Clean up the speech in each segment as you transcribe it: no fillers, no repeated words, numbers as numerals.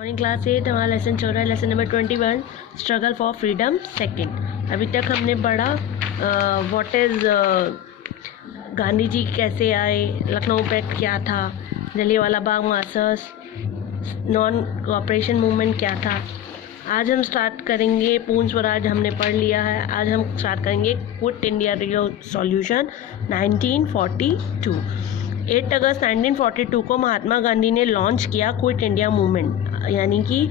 Morning class 8 हमारा lesson चल रहा है, lesson number 21 struggle for freedom second. अभी तक हमने पढ़ा व्हाट इज़ गांधी जी कैसे आए, लखनऊ पैक्ट क्या था, Jallianwala Bagh मासर्स, non cooperation movement क्या था। आज हम स्टार्ट करेंगे पूर्ण स्वराज, हमने पढ़ लिया है। आज हम स्टार्ट करेंगे क्विट इंडिया सॉल्यूशन 1942। 8 अगस्त 1942 को महात्मा गांधी ने लॉन्च किया क्विट इंडिया मूवमेंट, यानी कि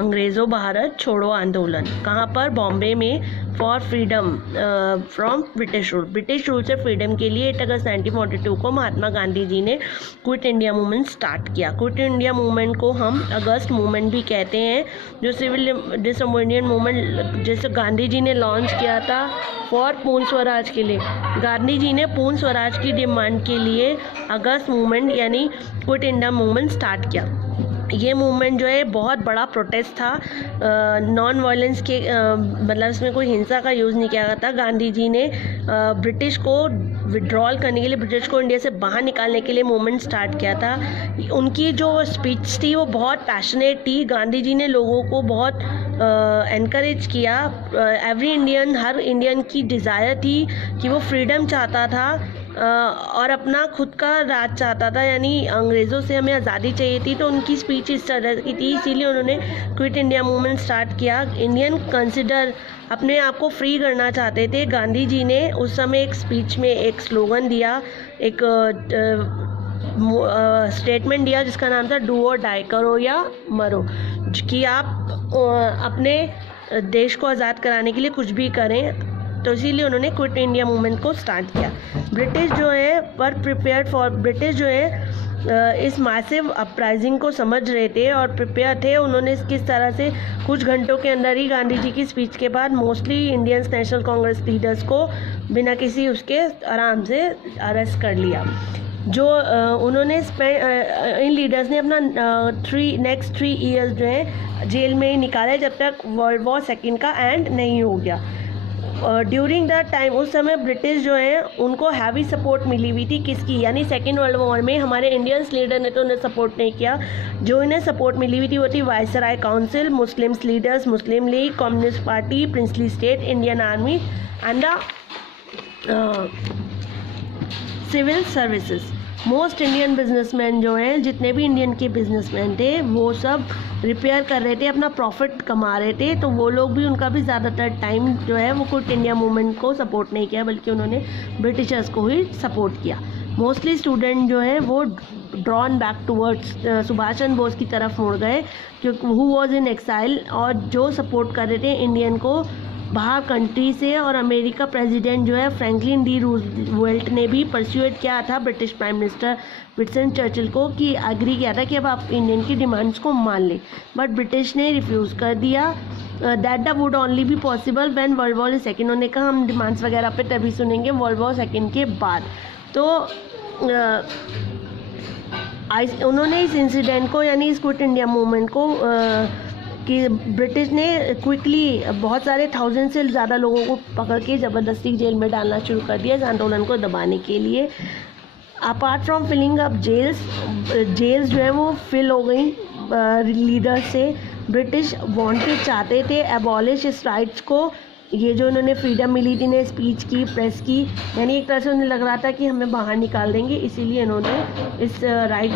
अंग्रेज़ों भारत छोड़ो आंदोलन। कहाँ पर? बॉम्बे में, for freedom from British rule. British rule से फ्रीडम के लिए 8 अगस्त 1942 को महात्मा गांधी जी ने क्विट इंडिया मूवमेंट स्टार्ट किया। क्विट इंडिया मूवमेंट को हम अगस्त मूवमेंट भी कहते हैं, जो सिविल डिसोबीडियंट मूवमेंट जैसे गांधी जी ने लॉन्च किया था फॉर पूर्ण स्वराज के लिए। गांधी जी ने पूर्ण स्वराज की डिमांड के लिए अगस्त मूवमेंट यानी क्विट इंडिया मूवमेंट स्टार्ट किया। ये मूवमेंट जो है बहुत बड़ा प्रोटेस्ट था, नॉन वायलेंस के मतलब इसमें कोई हिंसा का यूज़ नहीं किया गया था। गांधी जी ने ब्रिटिश को विड्रॉल करने के लिए, ब्रिटिश को इंडिया से बाहर निकालने के लिए मूवमेंट स्टार्ट किया था। उनकी जो स्पीच थी वो बहुत पैशनेट थी। गांधी जी ने लोगों को बहुत एनकरेज किया। एवरी इंडियन, हर इंडियन की डिज़ायर थी कि वो फ्रीडम चाहता था और अपना खुद का राज चाहता था, यानी अंग्रेज़ों से हमें आज़ादी चाहिए थी। तो उनकी स्पीच इस तरह की थी, इसीलिए उन्होंने क्विट इंडिया मूवमेंट स्टार्ट किया। इंडियन कंसिडर अपने आप को फ्री करना चाहते थे। गांधी जी ने उस समय एक स्पीच में एक स्लोगन दिया, एक स्टेटमेंट दिया जिसका नाम था डू और डाई, करो या मरो, कि आप अपने देश को आज़ाद कराने के लिए कुछ भी करें। तो इसीलिए उन्होंने क्विट इंडिया मूवमेंट को स्टार्ट किया। ब्रिटिश जो है ब्रिटिश जो है इस मैसिव अपराइजिंग को समझ रहे थे और प्रिपेयर थे। उन्होंने किस तरह से कुछ घंटों के अंदर ही गांधी जी की स्पीच के बाद mostly Indian national Congress leaders को बिना किसी उसके आराम से अरेस्ट कर लिया। जो उन्होंने इन लीडर्स ने अपना नेक्स्ट 3 ईयर्स जो है जेल में ही निकाले, जब तक वर्ल्ड वॉर सेकेंड का एंड नहीं हो गया। ड्यूरिंग दैट टाइम, उस समय ब्रिटिश जो है उनको हैवी सपोर्ट मिली हुई थी। किसकी? यानी सेकेंड वर्ल्ड वॉर में हमारे इंडियंस लीडर ने तो उन्हें सपोर्ट नहीं किया। जो इन्हें सपोर्ट मिली हुई थी वो थी viceroy council, Muslims leaders, Muslim League, communist party, princely state, Indian army and the civil services. Most Indian businessman जो हैं, जितने भी इंडियन के बिजनेसमैन थे, वो सब रिपेयर कर रहे थे, अपना प्रॉफिट कमा रहे थे। तो वो लोग भी, उनका भी ज़्यादातर टाइम जो है वो क्विट इंडिया मूवमेंट को सपोर्ट नहीं किया, बल्कि उन्होंने ब्रिटिशर्स को ही सपोर्ट किया। मोस्टली स्टूडेंट जो है वो drawn back towards Subhash Chandra Bose की तरफ मुड़ गए, क्योंकि हु वॉज इन एक्साइल, और जो सपोर्ट कर रहे थे इंडियन को बाहर कंट्री से। और अमेरिका प्रेसिडेंट जो है फ्रैंकलिन डी रूजवेल्ट ने भी परस्यूएट किया था British prime minister Winston Churchill को, कि एग्री किया था कि अब आप इंडियन की डिमांड्स को मान लें, बट ब्रिटिश ने रिफ्यूज़ कर दिया। That the wood only be possible when world war second. उन्होंने कहा हम डिमांड्स वगैरह पे तभी सुनेंगे वर्ल्ड वॉर सेकेंड के बाद। तो उन्होंने इस इंसिडेंट को, यानी इस क्विट इंडिया मूवमेंट को कि ब्रिटिश ने क्विकली बहुत सारे 1000 से ज़्यादा लोगों को पकड़ के ज़बरदस्ती जेल में डालना शुरू कर दिया इस आंदोलन को दबाने के लिए। Apart from filling up jails जो है वो फिल हो गई लीडर से। ब्रिटिश वांटेड, चाहते थे एबॉलिश इस राइट्स को, ये जो उन्होंने फ्रीडम मिली थी ना स्पीच की, प्रेस की, यानी एक तरह से उन्हें लग रहा था कि हमें बाहर निकाल देंगे, इसीलिए इन्होंने इस राइट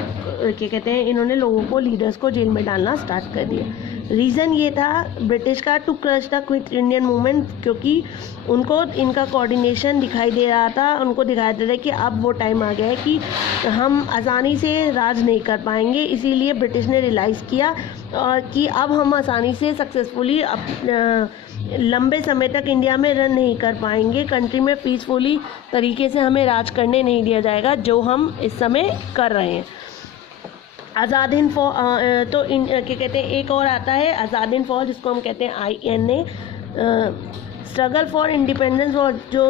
क्या कहते हैं, इन्होंने लोगों को, लीडर्स को जेल में डालना स्टार्ट कर दिया। रीज़न ये था ब्रिटिश का to crush the Quit Indian Movement, क्योंकि उनको इनका कोऑर्डिनेशन दिखाई दे रहा था। उनको दिखाई दे रहा है कि अब वो टाइम आ गया है कि हम आसानी से राज नहीं कर पाएंगे। इसीलिए ब्रिटिश ने रियलाइज़ किया कि अब हम आसानी से सक्सेसफुली लंबे समय तक इंडिया में रन नहीं कर पाएंगे। कंट्री में पीसफुली तरीके से हमें राज करने नहीं दिया जाएगा, जो हम इस समय कर रहे हैं। आज़ाद हिंद फौज, तो क्या कहते हैं, एक और आता है आज़ाद हिंद फौज, जिसको हम कहते हैं INA। स्ट्रगल फॉर इंडिपेंडेंस, और जो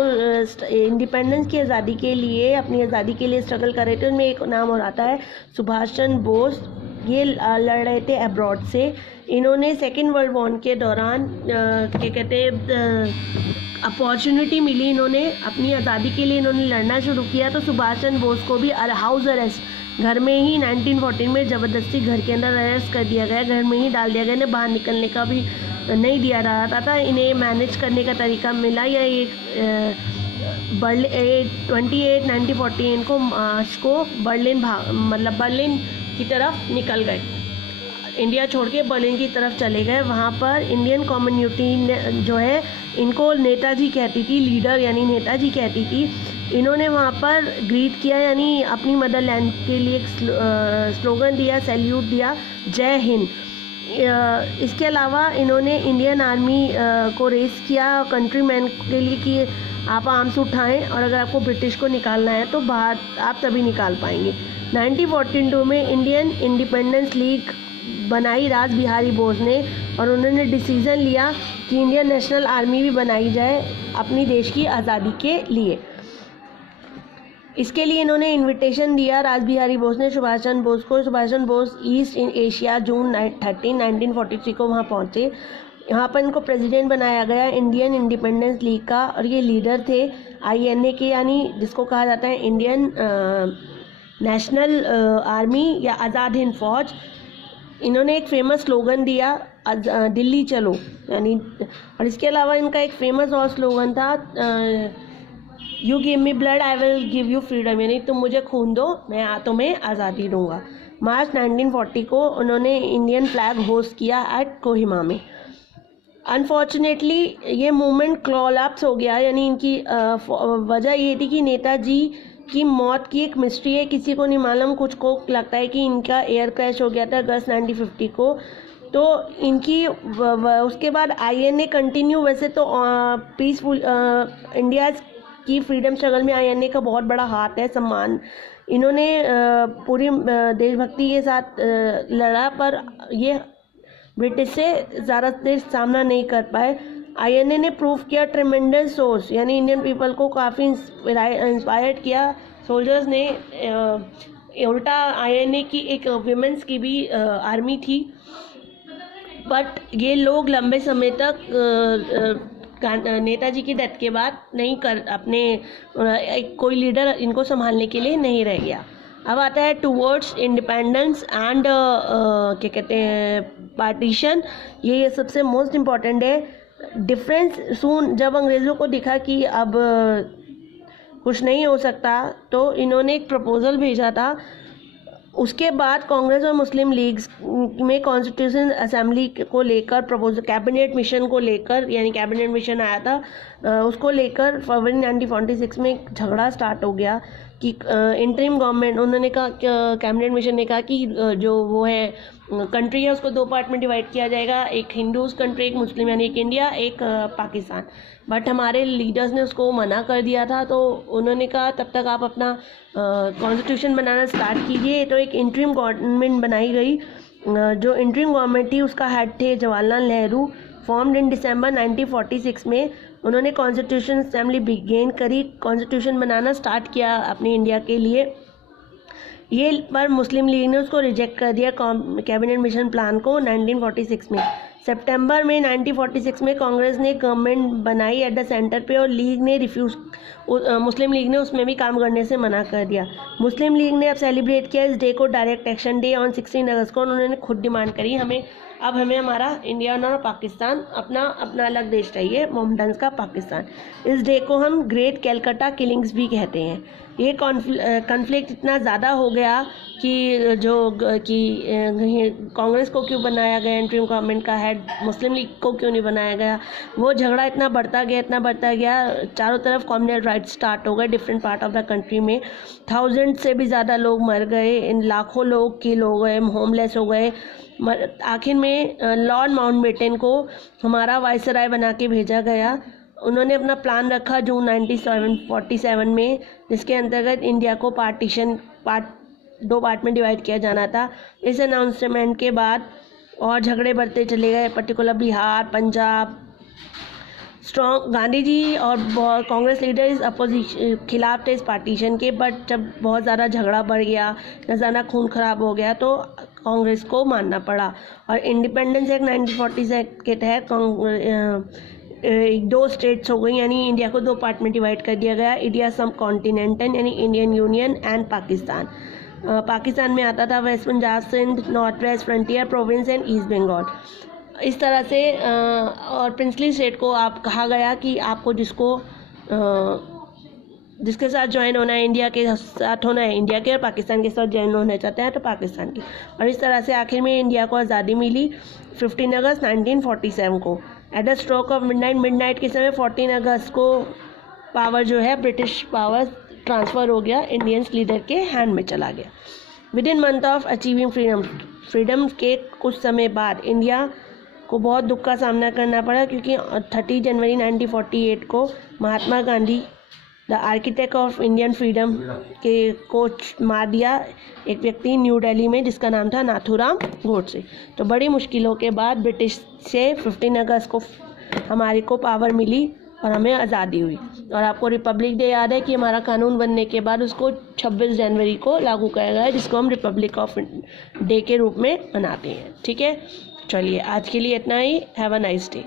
इंडिपेंडेंस की आज़ादी के लिए, अपनी आज़ादी के लिए स्ट्रगल कर रहे थे, उनमें एक नाम और आता है सुभाष चंद्र बोस। ये लड़ रहे थे अब्रॉड से। इन्होंने सेकेंड वर्ल्ड वॉर के दौरान क्या कहते हैं अपॉर्चुनिटी मिली, इन्होंने अपनी आज़ादी के लिए इन्होंने लड़ना शुरू किया। तो सुभाष चंद्र बोस को भी हाउस अरेस्ट घर में ही 1914 में ज़बरदस्ती घर के अंदर अरेस्ट कर दिया गया, घर में ही डाल दिया गया, इन्हें बाहर निकलने का भी नहीं दिया रहा था। इन्हें मैनेज करने का तरीका मिला या एक 28 1914 को मार्च को बर्लिन की तरफ निकल गए, इंडिया छोड़ के बर्लिन की तरफ चले गए। वहाँ पर इंडियन कम्युनिटी जो है इनको नेताजी कहती थी, लीडर यानी नेताजी कहती थी। इन्होंने वहाँ पर ग्रीट किया यानी अपनी मदरलैंड के लिए एक स्लोगन दिया, सैल्यूट दिया, जय हिंद। इसके अलावा इन्होंने इंडियन आर्मी को रेस किया कंट्री मैन के लिए कि आप आर्म्स उठाएं और अगर आपको ब्रिटिश को निकालना है तो बाहर आप तभी निकाल पाएंगे। 1942 में इंडियन इंडिपेंडेंस लीग बनाई राज बिहारी बोस ने और उन्होंने डिसीज़न लिया कि इंडियन नेशनल आर्मी भी बनाई जाए अपनी देश की आज़ादी के लिए। इसके लिए इन्होंने इनविटेशन दिया राज बिहारी बोस ने सुभाष चंद्र बोस को। Subhash Chandra Bose east in Asia जून 13 1943 को वहाँ पहुँचे। यहाँ पर इनको प्रेसिडेंट बनाया गया इंडियन इंडिपेंडेंस लीग का और ये लीडर थे INA के, यानी जिसको कहा जाता है इंडियन नेशनल आर्मी या आज़ाद हिंद फौज। इन्होंने एक फेमस स्लोगन दिया दिल्ली चलो यानी, और इसके अलावा इनका एक फेमस और स्लोगन था you give me blood I will give you freedom, यानी तुम मुझे खून दो मैं तुम्हें आज़ादी दूंगा। मार्च 1940 को उन्होंने इंडियन फ्लैग होस्ट किया एट कोहिमा में। अनफॉर्चुनेटली ये मूवमेंट कोलैप्स हो गया, यानी इनकी वजह ये थी कि नेताजी की मौत की एक मिस्ट्री है, किसी को नहीं मालूम। कुछ को लगता है कि इनका एयर क्रैश हो गया था अगस्त 1950 को। तो इनकी उसके बाद INA कंटिन्यू, वैसे तो पीसफुल इंडिया की फ्रीडम स्ट्रगल में INA का बहुत बड़ा हाथ है, सम्मान। इन्होंने पूरी देशभक्ति के साथ लड़ा, पर ये ब्रिटिश से ज़्यादा देर सामना नहीं कर पाए। INA ने प्रूव किया ट्रेमेंडस सोर्स, यानी इंडियन पीपल को काफ़ी इंस्पायर्ड किया। सोल्जर्स ने उल्टा INA की एक विमेंस की भी आर्मी थी, बट ये लोग लंबे समय तक नेताजी की डेथ के बाद नहीं कर अपने कोई लीडर इनको संभालने के लिए नहीं रह गया। अब आता है टूवर्ड्स इंडिपेंडेंस एंड क्या कहते हैं पार्टीशन, ये सबसे मोस्ट इम्पॉर्टेंट है। डिफरेंस सून जब अंग्रेज़ों को दिखा कि अब कुछ नहीं हो सकता तो इन्होंने एक प्रपोज़ल भेजा था। उसके बाद कांग्रेस और मुस्लिम लीग में कॉन्स्टिट्यूशन असेंबली को लेकर प्रपोजल, कैबिनेट मिशन को लेकर, यानी कैबिनेट मिशन आया था उसको लेकर फरवरी 1946 में झगड़ा स्टार्ट हो गया कि इंटरिम गवर्नमेंट, उन्होंने कहा कैबिनेट मिशन ने कहा कि जो वो है कंट्री है उसको दो पार्ट में डिवाइड किया जाएगा, एक हिंदूज कंट्री, एक मुस्लिम, यानी एक इंडिया एक पाकिस्तान। बट हमारे लीडर्स ने उसको मना कर दिया था, तो उन्होंने कहा तब तक आप अपना कॉन्स्टिट्यूशन बनाना स्टार्ट कीजिए। तो एक इंटरिम गवर्नमेंट बनाई गई। जो इंटरिम गवर्नमेंट थी उसका हेड थे जवाहरलाल नेहरू। फॉर्म्ड इन दिसंबर 1946 में उन्होंने कॉन्स्टिट्यूशन असेंबली बिगेन करी, कॉन्स्टिट्यूशन बनाना स्टार्ट किया अपनी इंडिया के लिए। ये पर मुस्लिम लीग ने उसको रिजेक्ट कर दिया कैबिनेट मिशन प्लान को 1946 में। सितंबर में 1946 में कांग्रेस ने गवर्नमेंट बनाई एट द सेंटर पे और लीग ने रिफ्यूज़, मुस्लिम लीग ने उसमें भी काम करने से मना कर दिया। मुस्लिम लीग ने अब सेलिब्रेट किया इस डे को डायरेक्ट एक्शन डे ऑन 16 अगस्त को। उन्होंने खुद डिमांड करी हमें हमारा इंडिया और पाकिस्तान अपना अलग देश चाहिए, मोहम्मडन्स का पाकिस्तान। इस डे को हम ग्रेट कैलकाटा किलिंग्स भी कहते हैं। ये कॉन्फ्लिक्ट इतना ज़्यादा हो गया कि कांग्रेस को क्यों बनाया गया इंटरिम गवर्नमेंट का हेड, मुस्लिम लीग को क्यों नहीं बनाया गया, वो झगड़ा इतना बढ़ता गया, चारों तरफ कम्युनल राइट्स स्टार्ट हो गए different part of the country में। 1000 से भी ज़्यादा लोग मर गए, इन लाखों लोग किल हो गए, होमलेस हो गए। आखिर में लॉर्ड माउंटबेटन को हमारा वाइसराय बना के भेजा गया। उन्होंने अपना प्लान रखा जून 1947 में, जिसके अंतर्गत इंडिया को दो पार्ट में डिवाइड किया जाना था। इस अनाउंसमेंट के बाद और झगड़े बढ़ते चले गए, पर्टिकुलर बिहार, पंजाब। स्ट्रॉन्ग गांधी जी और कांग्रेस लीडर इस अपोजिशन खिलाफ थे इस पार्टीशन के, बट जब बहुत ज़्यादा झगड़ा बढ़ गया, ज़्यादा खून खराब हो गया, तो कांग्रेस को मानना पड़ा। और इंडिपेंडेंस एक्ट 1946 के तहत दो स्टेट्स हो गई, यानी इंडिया को दो पार्ट में डिवाइड कर दिया गया, इंडिया सब कॉन्टिनेंटल यानी Indian union and Pakistan. Pakistan में आता था West Punjab, Sindh, North West Frontier Province and East Bengal. इस तरह से और प्रिंसली स्टेट को आप कहा गया कि आपको जिसके साथ ज्वाइन होना है, इंडिया के साथ होना है इंडिया के, और पाकिस्तान के साथ ज्वाइन होना चाहते हैं तो पाकिस्तान की। और इस तरह से आखिर में इंडिया को आज़ादी मिली 15 अगस्त 1947 को। At the stroke of midnight के समय 14 अगस्त को पावर जो है ब्रिटिश पावर ट्रांसफ़र हो गया, इंडियंस लीडर के हैंड में चला गया। With in month of achieving freedom के कुछ समय बाद इंडिया को बहुत दुख का सामना करना पड़ा, क्योंकि 30 जनवरी 1948 को Mahatma Gandhi the architect of Indian freedom के को मार दिया एक व्यक्ति न्यू दिल्ली में, जिसका नाम था नाथूराम गोडसे। तो बड़ी मुश्किलों के बाद ब्रिटिश से 15 अगस्त को हमारे को पावर मिली और हमें आज़ादी हुई। और आपको रिपब्लिक डे याद है कि हमारा कानून बनने के बाद उसको 26 जनवरी को लागू किया गया है, जिसको हम रिपब्लिक ऑफ डे के रूप में मनाते हैं। ठीक है, चलिए आज के लिए इतना ही। Have a nice day.